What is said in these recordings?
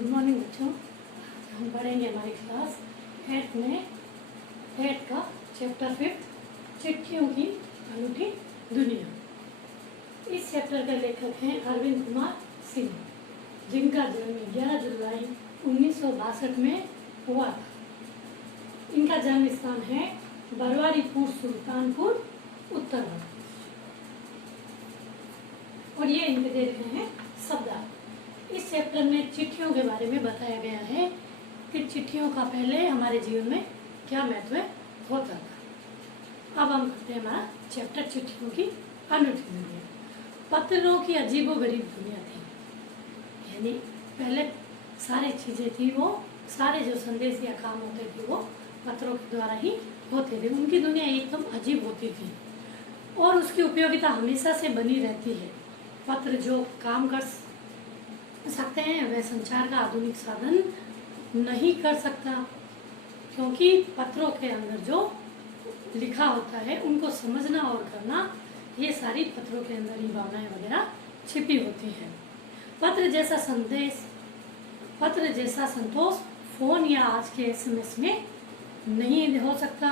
Good morning बच्चों। हम पढ़ेंगे हमारी क्लास 8 में 8 का चैप्टर 5 चिट्ठियों की अनूठी दुनिया। इस चैप्टर के लेखक हैं अरविंद कुमार सिंह, जिनका जन्म 11 जुलाई 1962 में हुआ था। इनका जन्म स्थान है बरवारीपुर, सुल्तानपुर, उत्तर प्रदेश। और ये इनके दे रहे हैं शब्दार्थ। इस चैप्टर में चिट्ठियों के बारे में बताया गया है कि चिट्ठियों का पहले हमारे जीवन में क्या महत्व होता था। अब हम करते हैं हमारा चैप्टर चिट्ठियों की अनूठी दुनिया। पत्रों की अजीबोगरीब दुनिया थी, यानी पहले सारी चीजें थी, वो सारे जो संदेश या काम होते थे वो पत्रों के द्वारा ही होते थे। उनकी दुनिया एकदम अजीब होती थी और उसकी उपयोगिता हमेशा से बनी रहती है। पत्र जो काम कर सकते हैं वह संचार का आधुनिक साधन नहीं कर सकता, क्योंकि पत्रों के अंदर जो लिखा होता है उनको समझना और करना, ये सारी पत्रों के अंदर ही भावनाएं वगैरह छिपी होती है। पत्र जैसा संतोष फोन या आज के एसएमएस में नहीं हो सकता।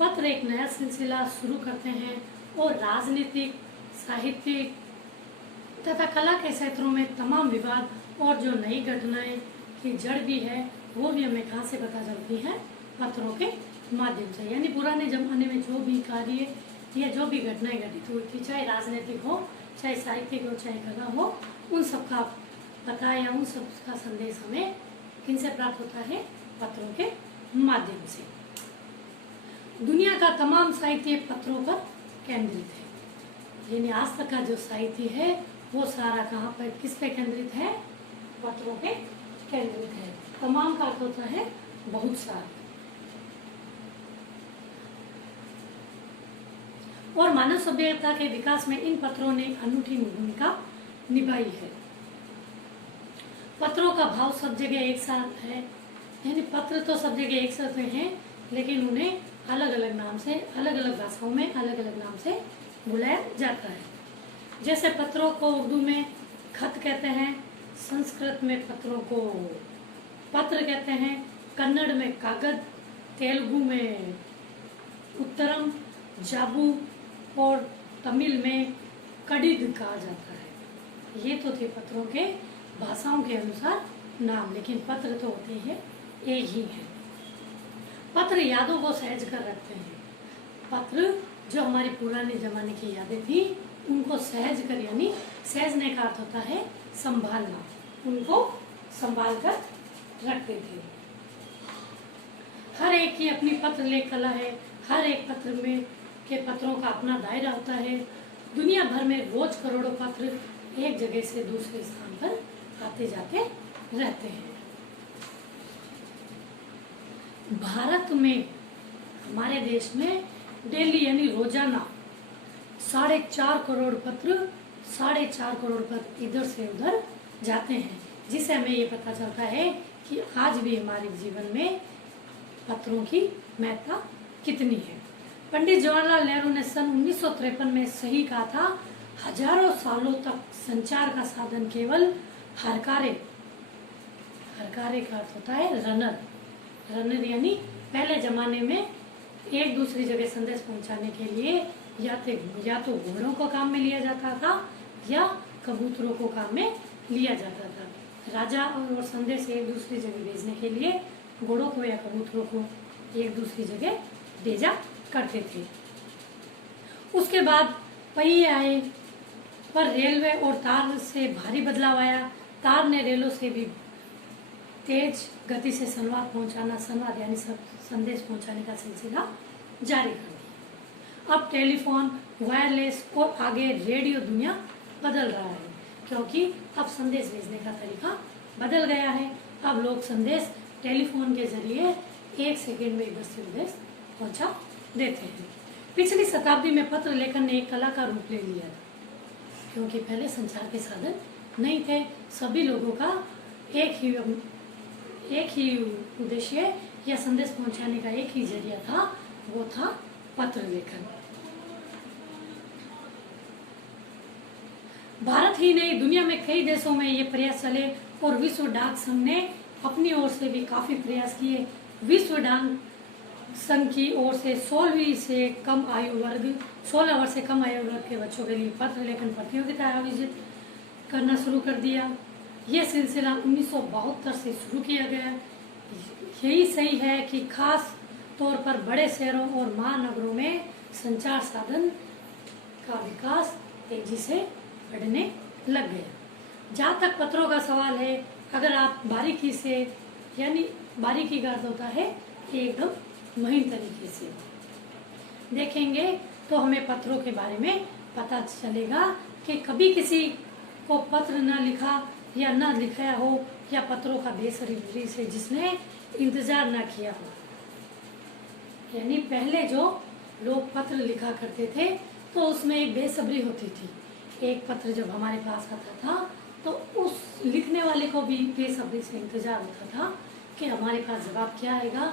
पत्र एक नया सिलसिला शुरू करते हैं और राजनीतिक, साहित्यिक तथा कला के क्षेत्रों में तमाम विवाद और जो नई घटनाएं की जड़ भी है वो भी हमें कहाँ से पता चलती है, पत्रों के माध्यम से। यानी पुराने जमाने में जो भी कार्य या जो भी घटनाएं घटित हुई थी, चाहे राजनीतिक हो, चाहे साहित्यिक हो, चाहे कला हो, उन सब का पता या उन सब का संदेश हमें किनसे प्राप्त होता है, पत्रों के माध्यम से। दुनिया का तमाम साहित्य पत्रों पर केंद्रित है, यानी आज तक का जो साहित्य है वो सारा कहाँ पर, किस पे केंद्रित है, पत्रों पे केंद्रित है। तमाम का अर्थ होता है बहुत सारा। और मानव सभ्यता के विकास में इन पत्रों ने अनूठी भूमिका निभाई है। पत्रों का भाव सब जगह एक साथ है, यानी पत्र तो सब जगह एक साथ हैं, लेकिन उन्हें अलग अलग नाम से, अलग अलग भाषाओं में अलग अलग नाम से बुलाया जाता है। जैसे पत्रों को उर्दू में खत कहते हैं, संस्कृत में पत्रों को पत्र कहते हैं, कन्नड़ में कागज, तेलुगु में उत्तरम, जाबू और तमिल में कडिद कहा जाता है। ये तो थे पत्रों के भाषाओं के अनुसार नाम, लेकिन पत्र तो होते हैं एक ही है। पत्र यादों को सहज कर रखते हैं। पत्र जो हमारी पुराने जमाने की यादें थी उनको सहज कर, यानी सहजने का अर्थ होता है संभालना, उनको संभाल कर रखते थे। हर एक की अपनी पत्र लेख कला है, हर एक पत्र में के पत्रों का अपना दायरा होता है। दुनिया भर में रोज करोड़ों पत्र एक जगह से दूसरे स्थान पर आते जाते रहते हैं। भारत में, हमारे देश में डेली यानी रोजाना 4.5 करोड़ पत्र, 4.5 करोड़ पत्र इधर से उधर जाते हैं, जिससे हमें ये पता चलता है कि आज भी हमारे जीवन में पत्रों की महत्ता कितनी है। पंडित जवाहरलाल नेहरू ने सन 1953 में सही कहा था, हजारों सालों तक संचार का साधन केवल हरकारे का अर्थ होता है रनर, यानी पहले जमाने में एक दूसरी जगह संदेश पहुंचाने के लिए या तो घोड़ों को काम में लिया जाता था या कबूतरों को काम में लिया जाता था। राजा और संदेश एक दूसरी जगह भेजने के लिए घोड़ों को या कबूतरों को एक दूसरी जगह भेजा करते थे। उसके बाद पहिए आए, पर रेलवे और तार से भारी बदलाव आया। तार ने रेलों से भी तेज गति से संवाद यानी संदेश पहुंचाने का सिलसिला जारी कर दिया। अब टेलीफोन, वायरलेस और आगे रेडियो दुनिया बदल रहा है, क्योंकि अब संदेश भेजने का तरीका बदल गया है। अब लोग संदेश टेलीफोन के जरिए 1 सेकंड में इधर से उधर पहुंचा देते हैं। पिछली शताब्दी में पत्र लेखन ने एक कला का रूप ले लिया था, क्योंकि पहले संचार के साधन नहीं थे। सभी लोगों का एक ही उद्देश्य या संदेश पहुंचाने का एक ही जरिया था, वो था पत्र लेखन। भारत ही नहीं, दुनिया में कई देशों में ये प्रयास चले और विश्व डाक संघ ने अपनी ओर से भी काफी प्रयास किए। विश्व डाक संघ की ओर से 16 से कम आयु वर्ग 16 वर्ष से कम आयु वर्ग के बच्चों के लिए पत्र लेखन प्रतियोगिता आयोजित करना शुरू कर दिया। यह सिलसिला 1972 से शुरू किया गया। यही सही है कि खास तौर पर बड़े शहरों और महानगरों में संचार साधन का विकास तेजी से बढ़ने लग गया। जहाँ तक पत्रों का सवाल है, अगर आप बारीकी से यानी बारीकी का अर्थ होता है एकदम महीन तरीके से देखेंगे तो हमें पत्रों के बारे में पता चलेगा कि कभी किसी को पत्र न लिखा या न लिखाया हो, या पत्रों का बेसब्री से जिसने इंतजार न किया हो। यानी पहले जो लोग पत्र लिखा करते थे तो उसमें एक बेसब्री होती थी। एक पत्र जब हमारे पास आता था तो उस लिखने वाले को भी बेसब्री से इंतजार होता था कि हमारे पास जवाब क्या आएगा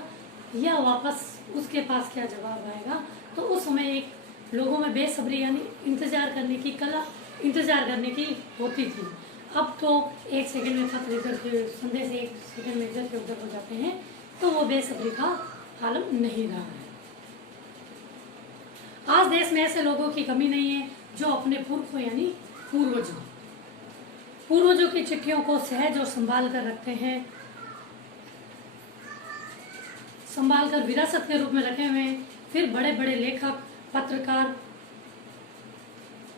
या वापस उसके पास क्या जवाब आएगा। तो उस समय एक लोगों में बेसब्री यानी इंतजार करने की कला इंतजार करने की होती थी। अब तो 1 सेकंड में पत्र इधर के संदेश 1 सेकंड में इधर के उधर हो जाते हैं, तो वो बेसब्री का आलम नहीं रहा है। आज देश में ऐसे लोगों की कमी नहीं है जो अपने पुरखों यानी पूर्वजों की चिट्ठियों को सहज और संभाल कर रखते हैं, संभाल कर विरासत के रूप में रखे हुए हैं। फिर बड़े बड़े लेखक, पत्रकार,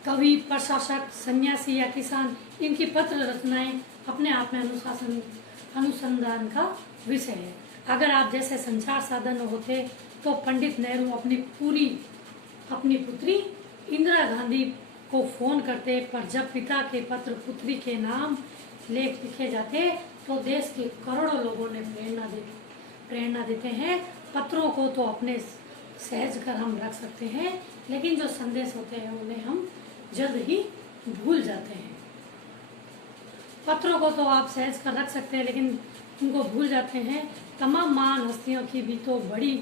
कवि, प्रशासक, सन्यासी या किसान, इनकी पत्र रचनाएं अपने आप में अनुसंधान का विषय है। अगर आप जैसे संचार साधन होते तो पंडित नेहरू अपनी पुत्री इंदिरा गांधी को फोन करते, पर जब पिता के पत्र पुत्री के नाम लेख लिखे जाते तो देश के करोड़ों लोगों ने प्रेरणा देते हैं। पत्रों को तो अपने सहज कर हम रख सकते हैं, लेकिन जो संदेश होते हैं उन्हें हम जल्द ही भूल जाते हैं। पत्रों को तो आप सहज कर रख सकते हैं, लेकिन उनको भूल जाते हैं। तमाम महान हस्तियों की भी तो बड़ी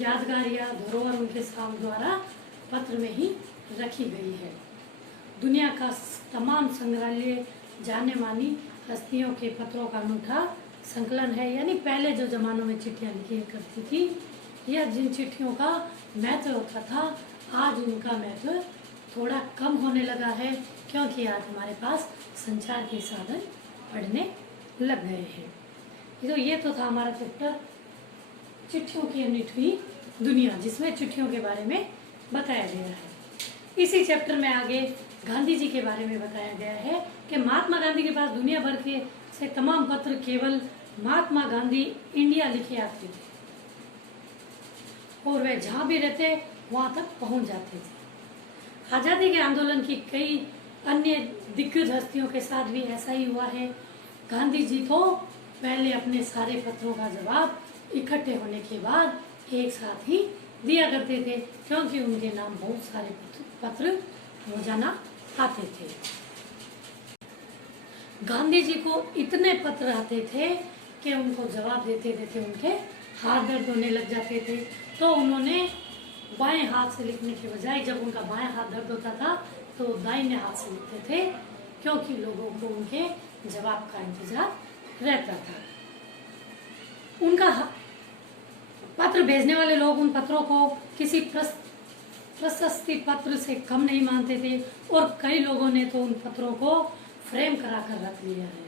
यादगार या धरोहर उनके साम द्वारा पत्र में ही रखी गई है। दुनिया का तमाम संग्रहालय जाने मानी हस्तियों के पत्रों का अनूठा संकलन है। यानी पहले जो जमानों में चिट्ठियां लिखी करती थी या जिन चिट्ठियों का महत्व होता था, आज उनका महत्व थोड़ा कम होने लगा है, क्योंकि आज हमारे पास संचार के साधन बढ़ने लग गए हैं। ये तो था हमारा चैप्टर चिट्ठियों की अनूठी दुनिया, जिसमें चिट्ठियों के बारे में बताया गया है। इसी चैप्टर में आगे गांधी जी के बारे में बताया गया है कि महात्मा गांधी के पास दुनिया भर के से तमाम पत्र केवल महात्मा गांधी इंडिया लिखे आते थे और वे जहाँ भी रहते वहां तक पहुंच जाते थे। आजादी के आंदोलन की कई अन्य दिग्गज हस्तियों के साथ भी ऐसा ही हुआ है। गांधी जी तो पहले अपने सारे पत्रों का जवाब इकट्ठे होने के बाद एक साथ ही दिया करते थे, क्योंकि उनके नाम बहुत सारे पत्र रोजाना आते थे। गांधी जी को इतने पत्र आते थे कि उनको जवाब देते देते उनके हाथ दर्द होने लग जाते थे। तो उन्होंने बाएं हाथ से लिखने के बजाय जब उनका बाएं हाथ दर्द होता था तो दाहिने हाथ से लिखते थे, क्योंकि लोगों को उनके जवाब का इंतजार रहता था। उनका पत्र भेजने वाले लोग उन पत्रों को किसी प्रशस्ति पत्र से कम नहीं मानते थे, और कई लोगों ने तो उन पत्रों को फ्रेम करा कर रख लिया है,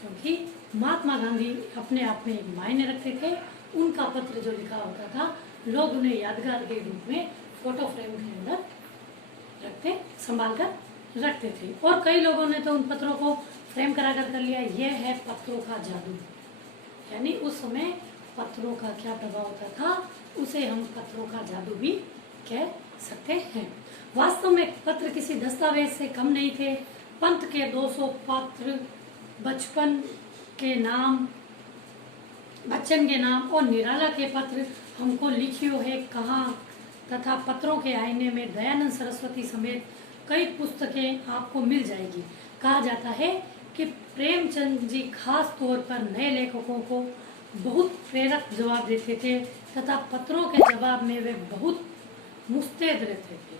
क्योंकि महात्मा गांधी अपने आप में एक मायने रखते थे। उनका पत्र जो लिखा होता था लोग उन्हें यादगार के रूप में फोटो फ्रेम के अंदर संभाल कर रखते थे, और कई लोगों ने तो उन पत्रों को फ्रेम करा कर लिया। यह है पत्रों का जादू। यानी उस समय पत्रों का क्या प्रभाव होता था, उसे हम पत्रों का जादू भी कह सकते हैं। वास्तव में पत्र किसी दस्तावेज से कम नहीं थे। पंत के 200 पत्र, बच्चन के नाम और निराला के पत्र हमको लिखियो है कहाँ, तथा पत्रों के आईने में दयानंद सरस्वती समेत कई पुस्तकें आपको मिल जाएगी। कहा जाता है कि प्रेमचंद जी खास तौर पर नए लेखकों को बहुत प्रेरक जवाब देते थे, तथा पत्रों के जवाब में वे बहुत मुस्तैद रहते थे।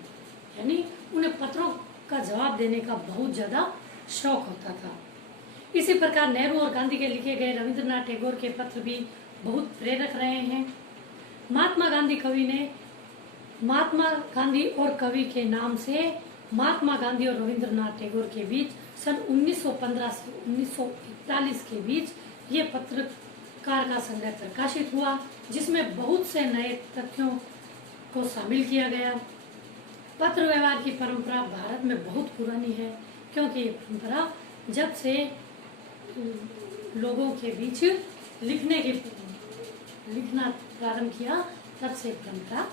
यानी उन्हें पत्रों का जवाब देने का बहुत ज़्यादा शौक होता था। इसी प्रकार नेहरू और गांधी के लिखे गए रविंद्रनाथ टैगोर के पत्र भी बहुत प्रेरक रहे हैं। महात्मा गांधी और कवि के नाम से महात्मा गांधी और रविंद्रनाथ टैगोर के बीच सन 1915 से 1941 के बीच ये पत्रकार का संग्रह प्रकाशित हुआ, जिसमें बहुत से नए तथ्यों को शामिल किया गया। पत्र व्यवहार की परंपरा भारत में बहुत पुरानी है, क्योंकि ये परंपरा जब से लोगों के बीच लिखना प्रारंभ किया तब से परंपरा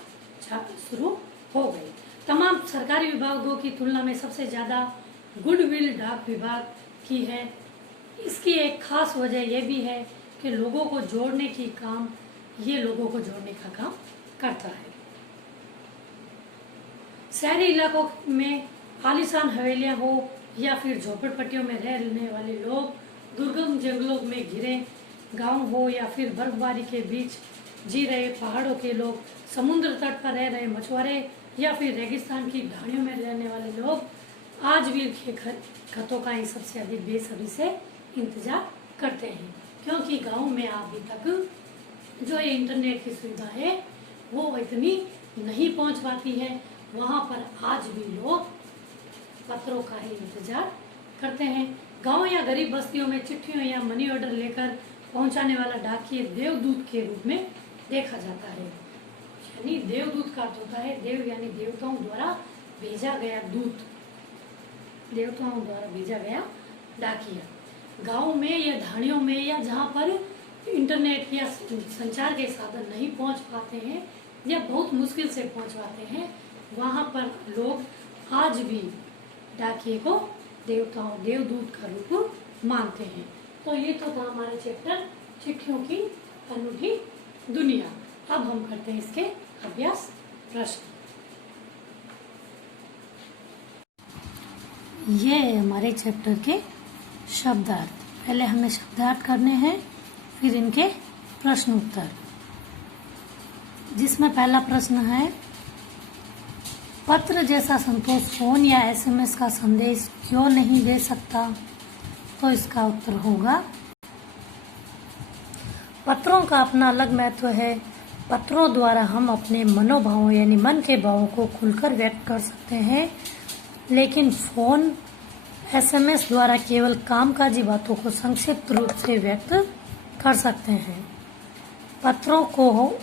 शुरू हो गई। तमाम सरकारी विभागों की तुलना में सबसे ज्यादा गुडविल डाक विभाग की है। इसकी एक खास वजह यह भी है कि लोगों को जोड़ने का काम करता है। शहरी इलाकों में आलीशान हवेलियां हो या फिर झोपड़पट्टियों में रहने वाले लोग, दुर्गम जंगलों में घिरे गांव हो या फिर बर्फबारी के बीच जी रहे पहाड़ों के लोग, समुद्र तट पर रह रहे मछुआरे या फिर रेगिस्तान की ढाणियों में रहने वाले लोग आज भी खतों का ही सबसे अधिक बेसब्री से इंतजार करते हैं, क्योंकि गांव में अभी तक जो ये इंटरनेट की सुविधा है वो इतनी नहीं पहुंच पाती है। वहां पर आज भी लोग पत्रों का ही इंतजार करते हैं। गांव या गरीब बस्तियों में चिट्ठियों या मनी ऑर्डर लेकर पहुंचाने वाला डाकिये देवदूत के रूप में देखा जाता है। यानी देवदूत का अर्थ होता है देव यानी देवताओं द्वारा भेजा गया दूत, देवताओं द्वारा भेजा गया डाकिया। गांव में या ढाणियों में या जहाँ पर इंटरनेट या संचार के साधन नहीं पहुंच पाते हैं या बहुत मुश्किल से पहुंच पाते हैं, वहां पर लोग आज भी डाकिये को देवदूत का रूप मानते हैं। तो ये तो था हमारा चैप्टर चिट्ठियों की अनूठी दुनिया। अब हम करते हैं इसके अभ्यास प्रश्न। ये है हमारे चैप्टर के शब्दार्थ। पहले हमें शब्दार्थ करने हैं, फिर इनके प्रश्न उत्तर, जिसमें पहला प्रश्न है पत्र जैसा संतोष फोन या एसएमएस का संदेश क्यों नहीं दे सकता? तो इसका उत्तर होगा पत्रों का अपना अलग महत्व है। पत्रों द्वारा हम अपने मनोभावों यानी मन के भावों को खुलकर व्यक्त कर सकते हैं, लेकिन फोन एसएमएस द्वारा केवल कामकाजी बातों को संक्षिप्त रूप से व्यक्त कर सकते हैं। पत्रों को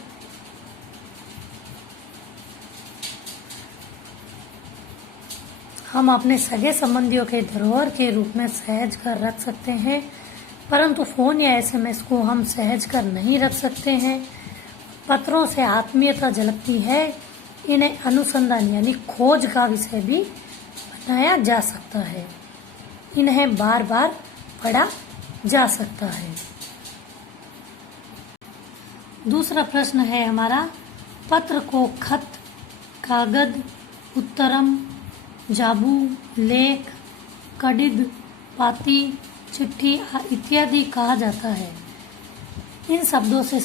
हम अपने सगे संबंधियों के धरोहर के रूप में सहज कर रख सकते हैं, परंतु फोन या एसएमएस को हम सहज कर नहीं रख सकते हैं। पत्रों से आत्मीयता झलकती है। इन्हें अनुसंधान यानी खोज का विषय भी बनाया जा सकता है। इन्हें बार बार पढ़ा जा सकता है। दूसरा प्रश्न है हमारा, पत्र को खत, कागज, उत्तरम, जाबू, लेख, कडिद, पाती, चिट्ठी इत्यादि कहा जाता है। इन शब्दों से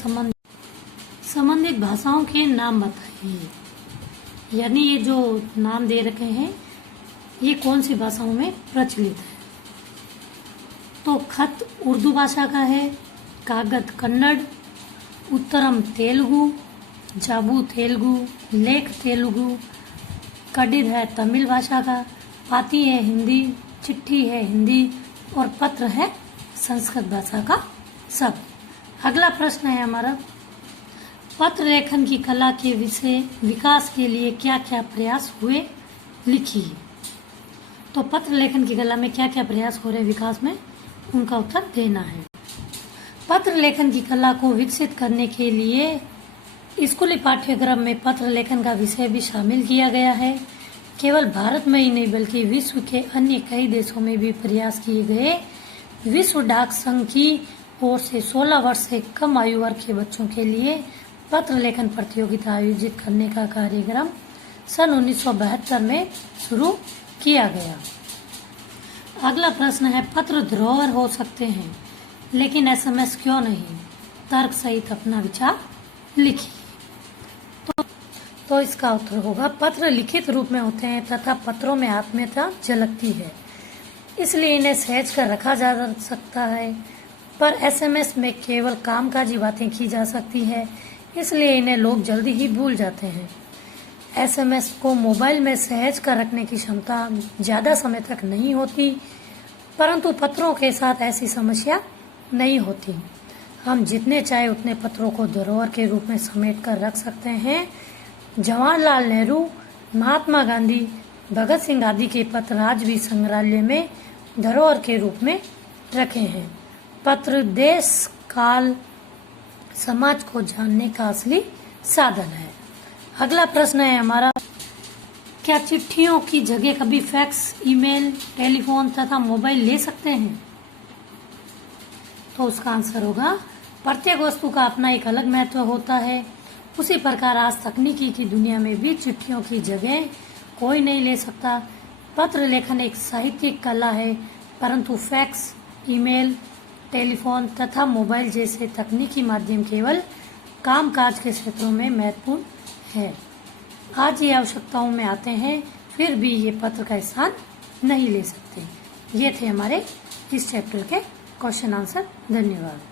संबंधित भाषाओं के नाम बताइए। यानी ये जो नाम दे रखे हैं ये कौन सी भाषाओं में प्रचलित है? तो खत उर्दू भाषा का है, कागज कन्नड़, उत्तरम तेलुगु, जाबू तेलुगु, लेख तेलुगु, कडिद है तमिल भाषा का, पाती है हिंदी, चिट्ठी है हिंदी और पत्र है संस्कृत भाषा का शब्द। अगला प्रश्न है हमारा, पत्र लेखन की कला के विकास के लिए क्या क्या प्रयास हुए, लिखिए। तो पत्र लेखन की कला में क्या क्या प्रयास हो रहे विकास में, उनका उत्तर देना है। पत्र लेखन की कला को विकसित करने के लिए स्कूली पाठ्यक्रम में पत्र लेखन का विषय भी शामिल किया गया है। केवल भारत में ही नहीं बल्कि विश्व के अन्य कई देशों में भी प्रयास किए गए। विश्व डाक संघ की ओर से 16 वर्ष से कम आयु वर्ग के बच्चों के लिए पत्र लेखन प्रतियोगिता आयोजित करने का कार्यक्रम सन 1972 में शुरू किया गया। अगला प्रश्न है, पत्र धरोहर हो सकते हैं लेकिन एसएमएस क्यों नहीं? तर्क सहित अपना विचार लिखिए। तो इसका उत्तर होगा, पत्र लिखित रूप में होते हैं तथा पत्रों में आत्मीयता झलकती है। इसलिए इन्हें सहेज कर रखा जा सकता है। पर एसएमएस में केवल कामकाजी बातें की जा सकती है, इसलिए इन्हें लोग जल्दी ही भूल जाते हैं। एसएमएस को मोबाइल में सहेज कर रखने की क्षमता ज़्यादा समय तक नहीं होती, परंतु पत्रों के साथ ऐसी समस्या नहीं होती। हम जितने चाहे उतने पत्रों को धरोहर के रूप में समेट कर रख सकते हैं। जवाहरलाल नेहरू, महात्मा गांधी, भगत सिंह आदि के पत्र आज भी संग्रहालय में धरोहर के रूप में रखे हैं। पत्र देश, काल, समाज को जानने का असली साधन है। अगला प्रश्न है हमारा, क्या चिट्ठियों की जगह कभी फैक्स, ईमेल, टेलीफोन तथा मोबाइल ले सकते हैं? तो उसका आंसर होगा, प्रत्येक वस्तु का अपना एक अलग महत्व होता है। उसी प्रकार आज तकनीकी की दुनिया में भी चिट्ठियों की जगह कोई नहीं ले सकता। पत्र लेखन एक साहित्यिक कला है, परंतु फैक्स, ईमेल, टेलीफोन तथा मोबाइल जैसे तकनीकी माध्यम केवल कामकाज के क्षेत्रों में महत्वपूर्ण है। आज ये आवश्यकताओं में आते हैं, फिर भी ये पत्र का स्थान नहीं ले सकते। ये थे हमारे इस चैप्टर के क्वेश्चन आंसर। धन्यवाद।